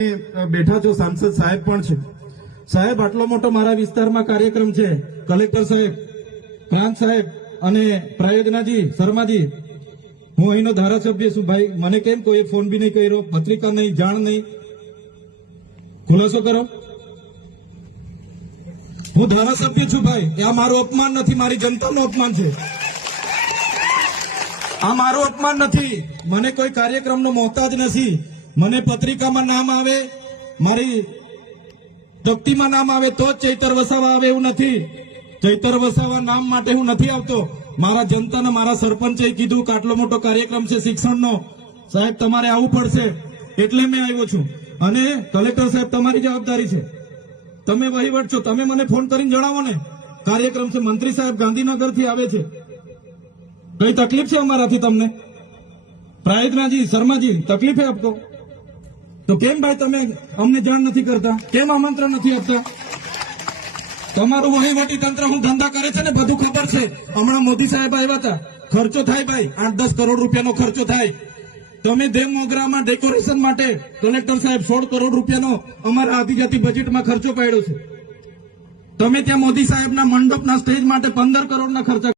બેઠા છો, સાંસદ સાહેબ પણ છે. સાહેબ, આટલો મોટો મારા વિસ્તારમાં કાર્યક્રમ છે. કલેક્ટર સાહેબ, પ્રાંત સાહેબ અને પ્રાયોજનાજી, શર્માજી, હું અહીંનો ધારાસભ્ય છું. ભાઈ, મને કેમ કોઈ ફોન બી નહીં કર્યો, પત્રિકા નહીં, જાણ નહીં? ખુલાસો કરો. હું ધારાસભ્ય છું ભાઈ. આ મારું અપમાન નથી, મારી જનતાનું અપમાન છે. આ મારું અપમાન નથી. મને કોઈ કાર્યક્રમનો મોહતાજ નથી. મને પત્રિકામાં નામ આવે, મારી તકતીમાં નામ આવે તો જ ચૈતર વસાવા આવે એવું નથી. ચૈતર વસાવા નામ માટે હું નથી આવતો. મારા જનતાને મારા સરપંચે કીધું કે આટલો મોટો કાર્યક્રમ છે શિક્ષણનો, સાહેબ તમારે આવવું પડશે, એટલે મેં આવ્યો છું. અને કલેક્ટર સાહેબ, તમારી જવાબદારી છે, તમે વહીવટ છો, તમે મને ફોન કરીને જણાવો ને કાર્યક્રમ છે. મંત્રી સાહેબ ગાંધીનગરથી આવે છે, કઈ તકલીફ છે અમારાથી તમને? પ્રાયોજનાજી, શર્માજી, તકલીફ આપતો તો કેમ ભાઈ તમે અમને જાણ નથી કરતા? કેમ આમંત્રણ નથી આપતા? તમારું વહીવટી તંત્ર હું ધંધા કરે છે ને બધું ખબર છે. હમણાં મોદી સાહેબ આવ્યા હતા, ખર્ચો થાય ભાઈ, 8-10 કરોડ રૂપિયાનો ખર્ચો થાય. તમે દેવ મોગરામાં ડેકોરેશન માટે કલેક્ટર સાહેબ 16 કરોડ રૂપિયાનો અમારા આદિજાતિ બજેટમાં ખર્ચો પાડ્યો છે. તમે ત્યાં મોદી સાહેબના મંડપના સ્ટેજ માટે 15 કરોડના ખર્ચા